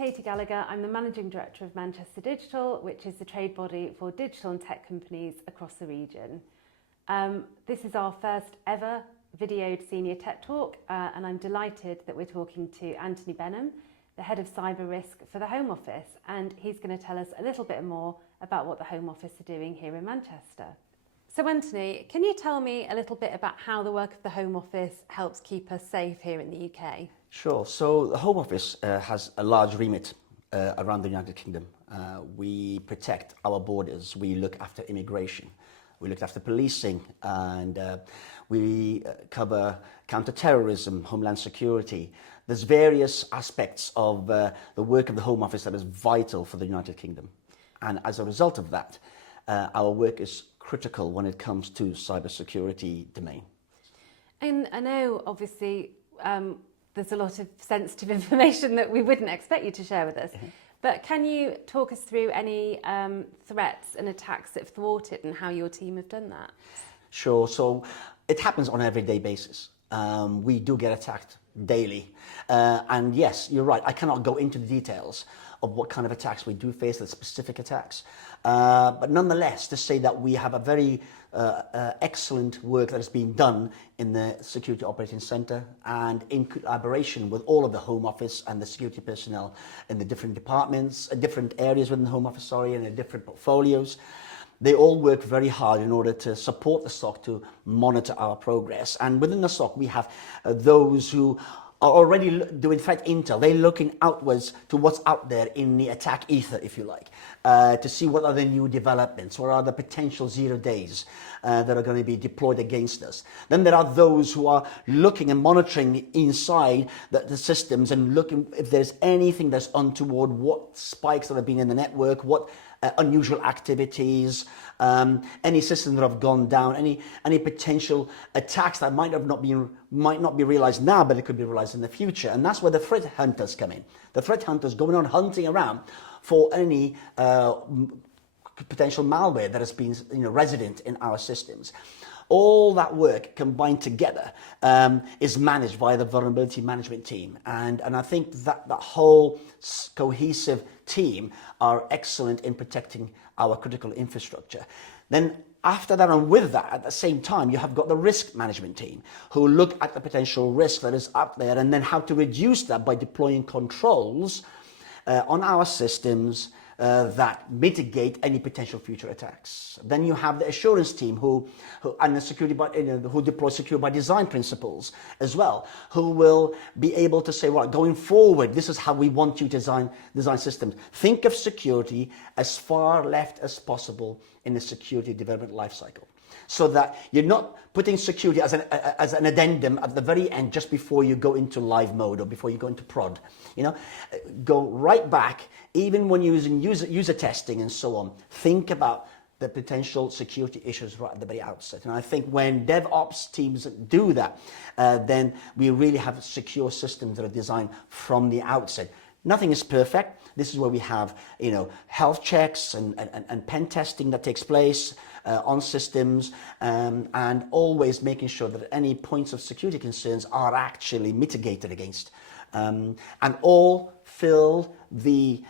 Katie Gallagher. I'm the Managing Director of Manchester Digital, which is the trade body for digital and tech companies across the region. This is our first ever videoed senior tech talk, and I'm delighted that we're talking to Anthony Benham, the Head of Cyber Risk for the Home Office, and he's going to tell us a little bit more about what the Home Office are doing here in Manchester. So Anthony, can you tell me a little bit about how the work of the Home Office helps keep us safe here in the UK? Sure. So the Home Office has a large remit around the United Kingdom. We protect our borders, we look after immigration, we look after policing, and we cover counter-terrorism, homeland security. There's various aspects of the work of the Home Office that is vital for the United Kingdom. And as a result of that, our work is critical when it comes to cybersecurity domain. And I know, obviously, there's a lot of sensitive information that we wouldn't expect you to share with us. But can you talk us through any threats and attacks that have thwarted and how your team have done that? Sure. So it happens on an everyday basis. We do get attacked daily. And yes, you're right. I cannot go into the details of what kind of attacks we do face, the specific attacks. But nonetheless, to say that we have a very excellent work that is being done in the Security Operations Centre and in collaboration with all of the Home Office and the security personnel in the different departments, different areas within the Home Office, and the different portfolios. They all work very hard in order to support the SOC to monitor our progress. And within the SOC, we have those who are already doing threat intel. They're looking outwards to what's out there in the attack ether, if you like, to see what are the new developments, what are the potential 0 days that are going to be deployed against us. Then there are those who are looking and monitoring inside the systems and looking if there's anything that's untoward, what spikes that have been in the network, what unusual activities, any systems that have gone down, any potential attacks that might not be realized now, but it could be realized in the future. And that's where the threat hunters come in. The threat hunters going on hunting around for any potential malware that has been resident in our systems. All that work combined together is managed by the vulnerability management team. And I think that whole cohesive team are excellent in protecting our critical infrastructure. Then after that and with that, at the same time, you have got the risk management team who look at the potential risk that is up there and then how to reduce that by deploying controls on our systems that mitigate any potential future attacks. Then you have the assurance team who and the security who deploy secure by design principles as well, who will be able to say, right, going forward, this is how we want you to design systems. Think of security as far left as possible in the security development lifecycle, so that you're not putting security as an addendum at the very end just before you go into live mode or before you go into prod. Go right back, even when you're using user testing and so on. Think about the potential security issues right at the very outset. And I think when DevOps teams do that, then we really have secure systems that are designed from the outset. Nothing is perfect. This is where we have, health checks and pen testing that takes place on systems, and always making sure that any points of security concerns are actually mitigated against, and all fill the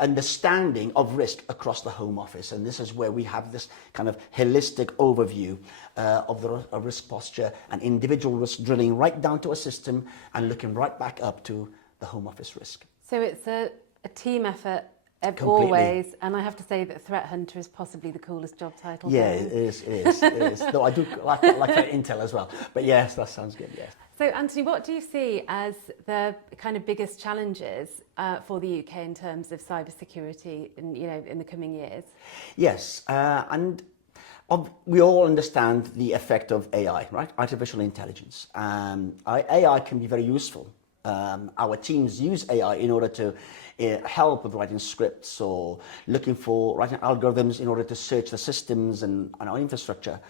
understanding of risk across the Home Office. And this is where we have this kind of holistic overview of the risk posture and individual risk drilling right down to a system and looking right back up to the Home Office risk. So it's a team effort Completely. Always, and I have to say that threat hunter is possibly the coolest job title. Yeah, it is. Though I do like threat intel as well. But yes, that sounds good, yes. So Anthony, what do you see as the kind of biggest challenges for the UK in terms of cybersecurity in the coming years? Yes, and we all understand the effect of AI, right? Artificial intelligence. AI can be very useful. Our teams use AI in order to help with writing scripts or writing algorithms in order to search the systems and our infrastructure.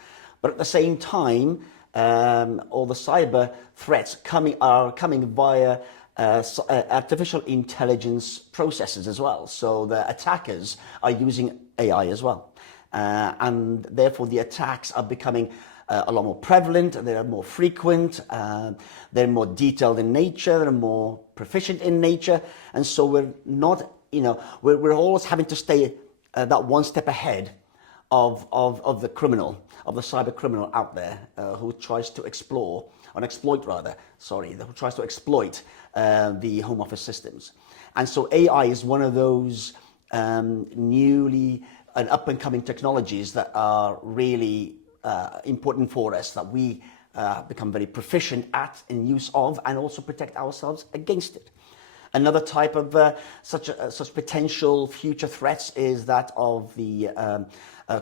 But at the same time, all the cyber threats are coming via artificial intelligence processes as well. So the attackers are using AI as well. And therefore the attacks are becoming a lot more prevalent, they are more frequent, they're more detailed in nature, they're more proficient in nature, and so we're not, we're always having to stay that one step ahead of the criminal, of the cyber criminal out there who tries to who tries to exploit the home office systems. And so AI is one of those newly and up-and-coming technologies that are really important for us, that we become very proficient at in use of, and also protect ourselves against it. Another type of such potential future threats is that of the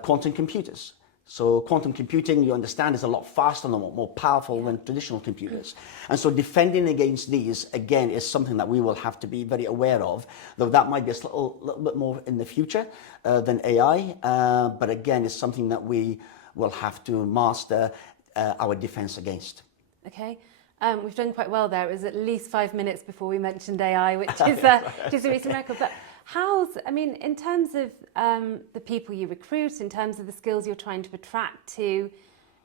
quantum computers. So quantum computing, you understand, is a lot faster and a lot more powerful than traditional computers. And so defending against these, again, is something that we will have to be very aware of, though that might be a little bit more in the future than AI. But again, it's something that we will have to master our defense against. Okay. We've done quite well there. It was at least 5 minutes before we mentioned AI, which is a recent record. But in terms of the people you recruit, in terms of the skills you're trying to attract to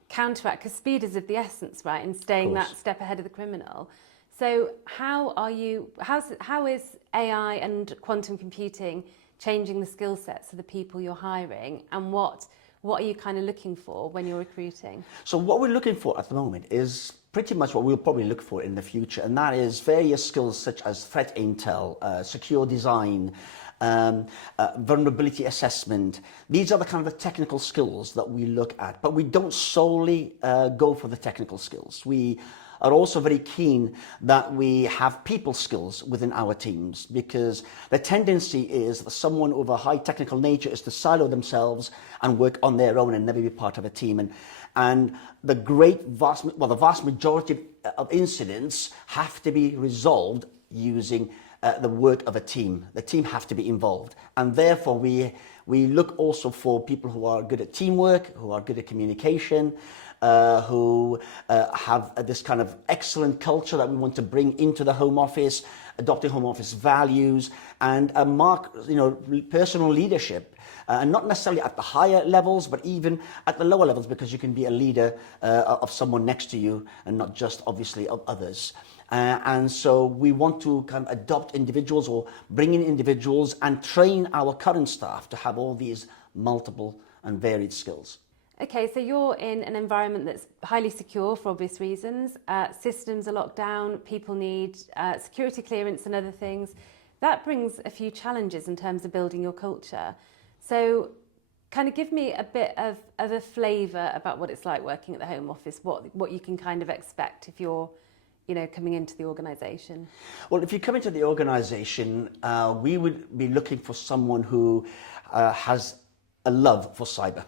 counteract, because speed is of the essence, right, in staying that step ahead of the criminal. So how is AI and quantum computing changing the skill sets of the people you're hiring, and what are you kind of looking for when you're recruiting? So what we're looking for at the moment is pretty much what we'll probably look for in the future, and that is various skills such as threat intel, secure design, vulnerability assessment. These are the kind of the technical skills that we look at, but we don't solely go for the technical skills. We are also very keen that we have people skills within our teams, because the tendency is that someone of a high technical nature is to silo themselves and work on their own and never be part of a team. And the vast majority of incidents have to be resolved using the work of a team. The team have to be involved, and therefore we look also for people who are good at teamwork, who are good at communication, who have this kind of excellent culture that we want to bring into the home office, adopting home office values, and personal leadership. And not necessarily at the higher levels, but even at the lower levels, because you can be a leader of someone next to you and not just obviously of others. And so we want to kind of adopt individuals or bring in individuals and train our current staff to have all these multiple and varied skills. Okay, so you're in an environment that's highly secure for obvious reasons. Systems are locked down, people need security clearance and other things. That brings a few challenges in terms of building your culture. So kind of give me a bit of a flavour about what it's like working at the Home Office, what you can kind of expect if you're coming into the organisation. Well, if you come into the organisation, we would be looking for someone who has a love for cyber.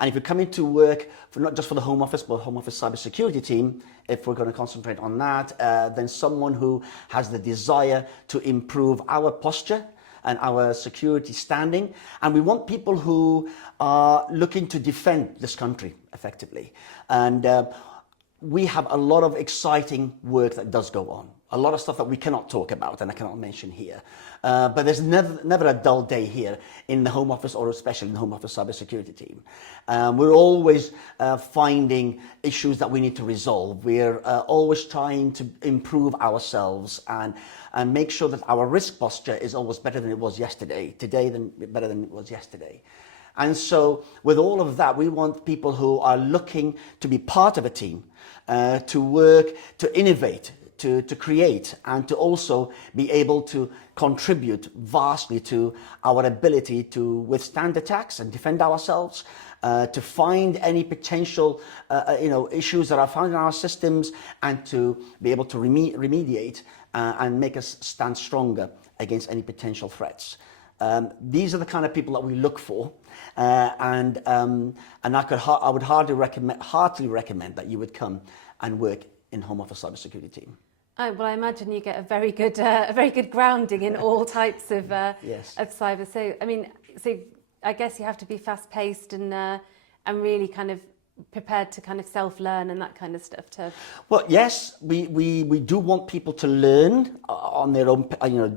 And if you're coming to work for not just for the Home Office, but Home Office cybersecurity team, if we're going to concentrate on that, then someone who has the desire to improve our posture and our security standing. And we want people who are looking to defend this country effectively. And we have a lot of exciting work that does go on. A lot of stuff that we cannot talk about and I cannot mention here. But there's never a dull day here in the Home Office, or especially in the Home Office cybersecurity team. We're always finding issues that we need to resolve. We're always trying to improve ourselves and make sure that our risk posture is always better than it was yesterday, better than it was yesterday. And so with all of that, we want people who are looking to be part of a team, to work, to innovate, to create, and to also be able to contribute vastly to our ability to withstand attacks and defend ourselves, to find any potential issues that are found in our systems, and to be able to remediate and make us stand stronger against any potential threats. These are the kind of people that we look for, and I would heartily recommend that you would come and work in Home Office cybersecurity team. Well, I imagine you get a very good grounding in all types of yes. of cyber. So I guess you have to be fast-paced and really kind of prepared to kind of self-learn and that kind of stuff to... Well, yes, we do want people to learn on their own,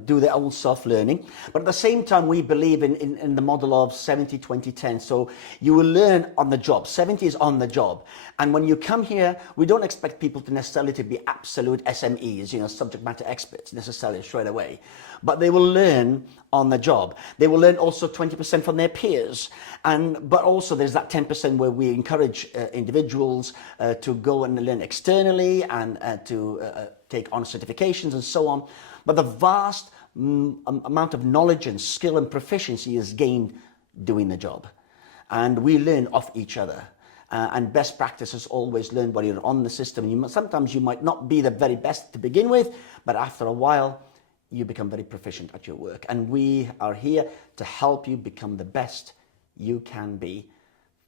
do their own self-learning. But at the same time, we believe in the model of 70, 20, 10. So you will learn on the job. 70 is on the job. And when you come here, we don't expect people to necessarily to be absolute SMEs, subject matter experts necessarily straight away. But they will learn on the job. They will learn also 20% from their peers. But also there's that 10% where we encourage individuals to go and learn externally and to take on certifications and so on. But the vast amount of knowledge and skill and proficiency is gained doing the job. And we learn off each other. And best practices always learn while you're on the system. Sometimes you might not be the very best to begin with, but after a while, you become very proficient at your work. And we are here to help you become the best you can be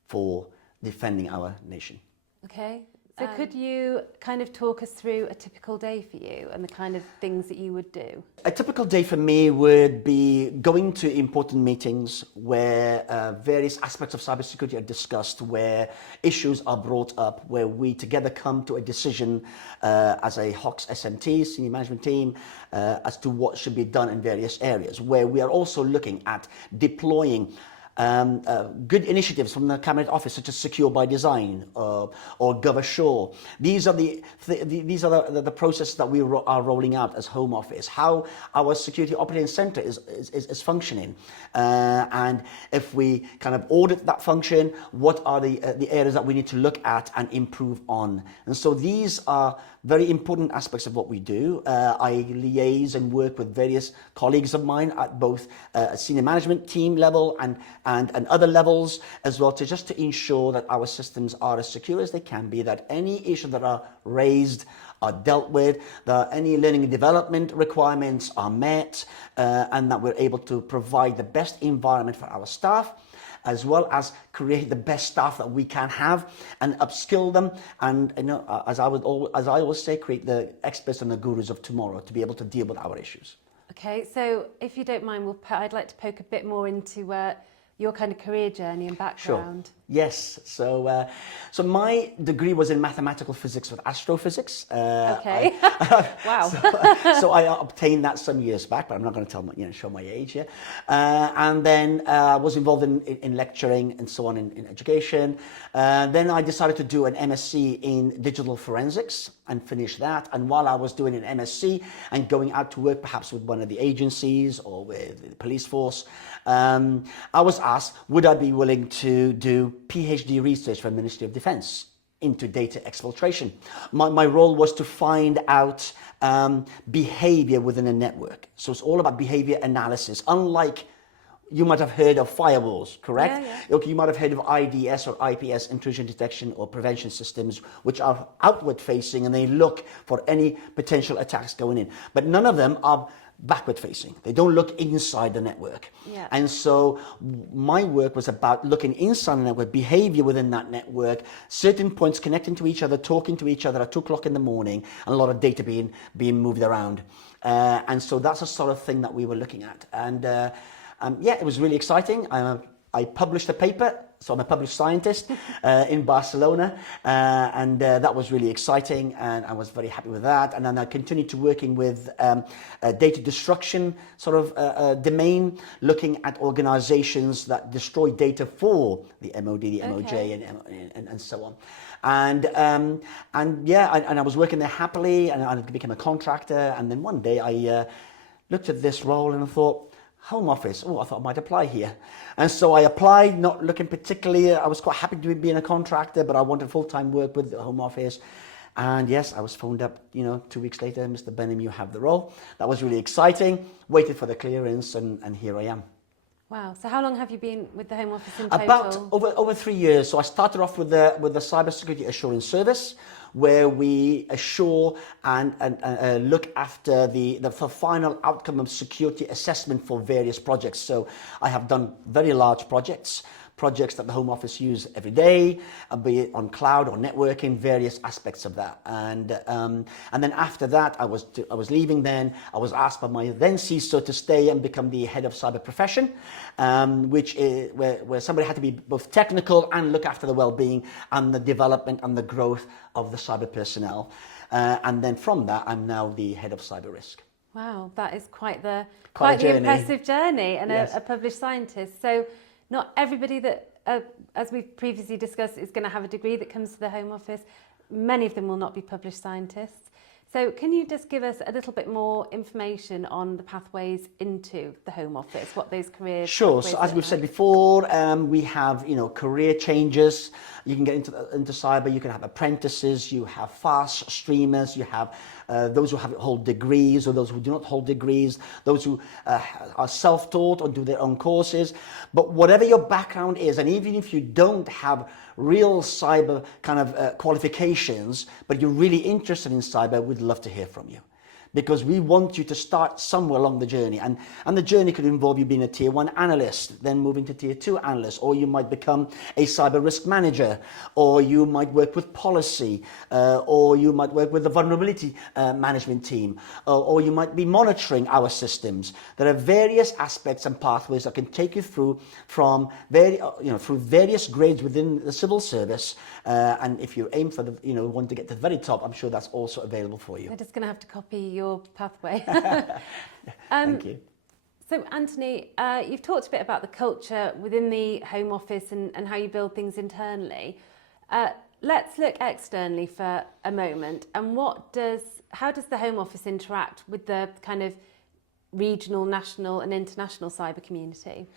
for defending our nation. Okay. So could you kind of talk us through a typical day for you and the kind of things that you would do? A typical day for me would be going to important meetings where various aspects of cybersecurity are discussed, where issues are brought up, where we together come to a decision as a HOX SMT, senior management team, as to what should be done in various areas, where we are also looking at deploying good initiatives from the Cabinet Office, such as Secure by Design or GovAssure. These are the processes that we are rolling out as Home Office. How our Security Operating Centre is functioning, and if we kind of audit that function, what are the areas that we need to look at and improve on? And so these are very important aspects of what we do. I liaise and work with various colleagues of mine at both senior management team level and other levels as well, to ensure that our systems are as secure as they can be, that any issues that are raised are dealt with, that any learning and development requirements are met, and that we're able to provide the best environment for our staff, as well as create the best staff that we can have and upskill them. And as I always say, create the experts and the gurus of tomorrow to be able to deal with our issues. Okay, so if you don't mind, I'd like to poke a bit more into your kind of career journey and background. Sure. Yes. So my degree was in mathematical physics with astrophysics. Okay. Wow. So I obtained that some years back, but I'm not going to show my age here. And then was involved in lecturing and so on in education. Then I decided to do an MSc in digital forensics and finish that. And while I was doing an MSc and going out to work perhaps with one of the agencies or with the police force, I was asked, would I be willing to do PhD research for the Ministry of Defence into data exfiltration? My role was to find out behavior within a network. So it's all about behavior analysis. Unlike, you might have heard of firewalls, correct? Yeah. Okay, you might have heard of IDS or IPS, intrusion detection or prevention systems, which are outward facing and they look for any potential attacks going in. But none of them are backward facing. They don't look inside the network. Yeah. And so my work was about looking inside the network, behavior within that network, certain points connecting to each other, talking to each other at 2 o'clock in the morning, and a lot of data being moved around. And so that's the sort of thing that we were looking at. And it was really exciting. I published a paper, so I'm a published scientist in Barcelona, and that was really exciting, and I was very happy with that. And then I continued to working with data destruction sort of domain, looking at organizations that destroy data for the MOD, the MOJ, and so on. And I was working there happily, and I became a contractor. And then one day I looked at this role and I thought, Home Office, I thought I might apply here. And so I applied, not looking particularly, I was quite happy to be being a contractor, but I wanted full-time work with the Home Office. And yes, I was phoned up, 2 weeks later, Mr. Benham, you have the role. That was really exciting, waited for the clearance, and here I am. Wow. So how long have you been with the Home Office in total? About over 3 years. So I started off with the Cybersecurity Assurance Service, where we assure and look after the final outcome of security assessment for various projects. So I have done very large projects, projects that the Home Office use every day, be it on cloud or networking, various aspects of that. And then after that, I was leaving then. I was asked by my then CISO to stay and become the head of cyber profession, which is where somebody had to be both technical and look after the well-being and the development and the growth of the cyber personnel. And then from that, I'm now the head of cyber risk. Wow, that is quite the journey. impressive journey, and Yes. a published scientist. So not everybody that, as we've previously discussed, is going to have a degree that comes to the Home Office. Many of them will not be published scientists. So can you just give us a little bit more information on the pathways into the Home Office, what those careers? Sure. So as we've said before, we have career changes. You can get into cyber. You can have apprentices. You have fast streamers. You have those who hold degrees, or those who do not hold degrees. Those who are self-taught or do their own courses. But whatever your background is, and even if you don't have real cyber kind of qualifications, but you're really interested in cyber, we'd love to hear from you. Because we want you to start somewhere along the journey. And the journey could involve you being a tier 1 analyst, then moving to tier 2 analyst, or you might become a cyber risk manager, or you might work with policy, or you might work with the vulnerability management team, or you might be monitoring our systems. There are various aspects and pathways that can take you through from through various grades within the civil service. And if you aim for want to get to the very top, I'm sure that's also available for you. They're just going to have to copy your pathway. Thank you. So Anthony, you've talked a bit about the culture within the Home Office and how you build things internally. Let's look externally for a moment. And how does the Home Office interact with the kind of regional, national and international cyber community?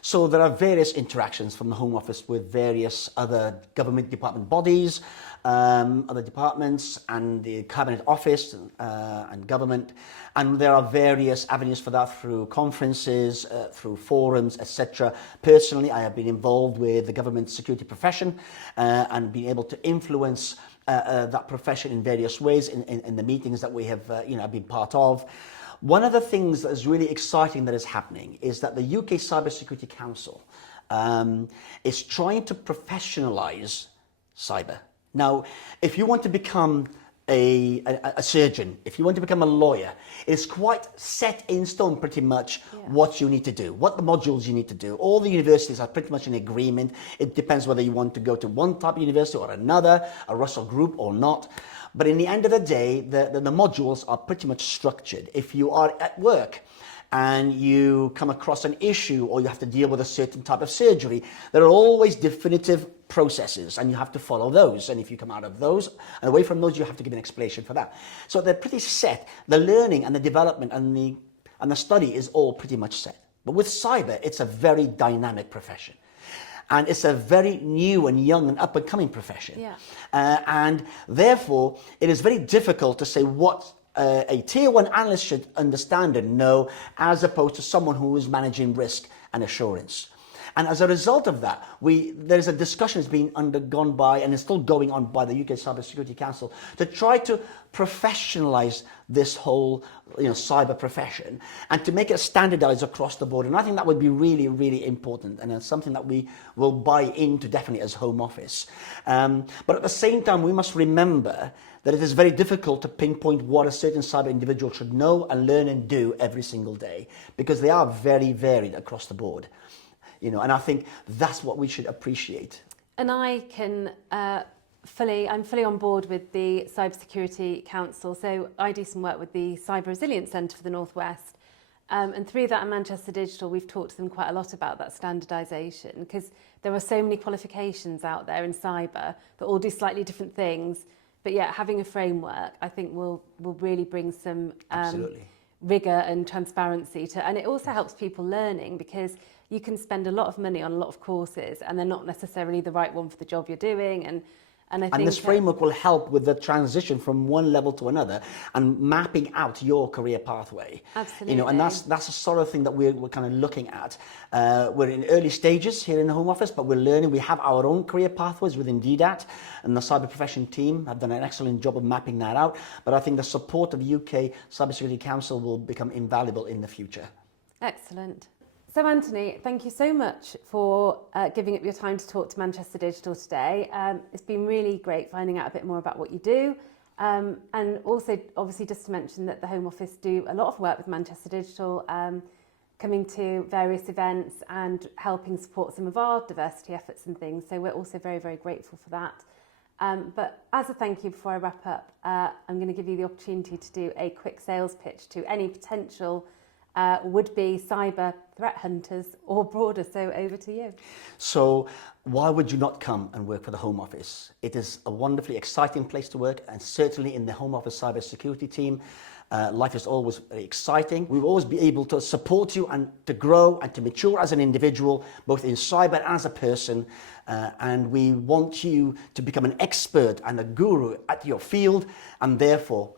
So there are various interactions from the Home Office with various other government department bodies, other departments and the Cabinet Office and government. And there are various avenues for that through conferences, through forums, etc. Personally, I have been involved with the government security profession and been able to influence that profession in various ways in the meetings that we have been part of. One of the things that is really exciting that is happening is that the UK Cybersecurity Council is trying to professionalise cyber. Now, if you want to become a surgeon, if you want to become a lawyer, it's quite set in stone pretty much what you need to do, what the modules you need to do. All the universities are pretty much in agreement. It depends whether you want to go to one type of university or another, a Russell group or not. But in the end of the day, the modules are pretty much structured. If you are at work and you come across an issue or you have to deal with a certain type of surgery, there are always definitive processes and you have to follow those. And if you come out of those and away from those, you have to give an explanation for that. So they're pretty set. The learning and the development and the study is all pretty much set. But with cyber, it's a very dynamic profession. And it's a very new and young and up-and-coming profession. Yeah. And therefore, it is very difficult to say what a tier 1 analyst should understand and know as opposed to someone who is managing risk and assurance. And as a result of that, there's a discussion that's been undergone by, and is still going on by the UK Cybersecurity Council, to try to professionalise this whole cyber profession and to make it standardised across the board. And I think that would be really, really important, and it's something that we will buy into definitely as Home Office. But at the same time, we must remember that it is very difficult to pinpoint what a certain cyber individual should know and learn and do every single day, because they are very varied across the board. And I think that's what we should appreciate. And I'm fully on board with the Cybersecurity Council. So I do some work with the Cyber Resilience Centre for the North West. And through that at Manchester Digital, we've talked to them quite a lot about that standardisation, because there are so many qualifications out there in cyber that all do slightly different things. But yet having a framework, I think will really bring some rigour and transparency to, and it also helps people learning, because you can spend a lot of money on a lot of courses and they're not necessarily the right one for the job you're doing. And I think this framework will help with the transition from one level to another and mapping out your career pathway. Absolutely. And that's the sort of thing that we're kind of looking at. We're in early stages here in the Home Office, but we're learning. We have our own career pathways within DDAT, and the cyber profession team have done an excellent job of mapping that out. But I think the support of UK Cybersecurity Council will become invaluable in the future. Excellent. So Anthony, thank you so much for giving up your time to talk to Manchester Digital today. It's been really great finding out a bit more about what you do. And also, obviously, just to mention that the Home Office do a lot of work with Manchester Digital, coming to various events and helping support some of our diversity efforts and things. So we're also very, very grateful for that. But as a thank you, before I wrap up, I'm going to give you the opportunity to do a quick sales pitch to any potential would-be cyber threat hunters or broader. So over to you. So why would you not come and work for the Home Office? It is a wonderfully exciting place to work, and certainly in the Home Office cybersecurity team, life is always very exciting. We will always be able to support you and to grow and to mature as an individual, both in cyber and as a person. And we want you to become an expert and a guru at your field, and therefore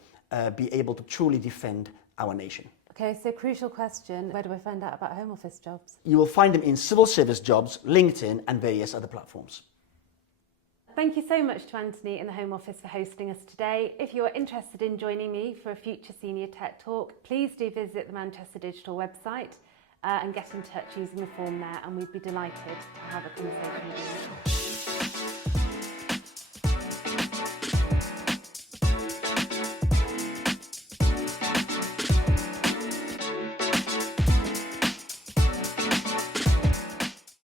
be able to truly defend our nation. Okay, so crucial question, where do I find out about Home Office jobs? You will find them in civil service jobs, LinkedIn and various other platforms. Thank you so much to Anthony and the Home Office for hosting us today. If you are interested in joining me for a future Senior Tech Talk, please do visit the Manchester Digital website and get in touch using the form there, and we'd be delighted to have a conversation with you.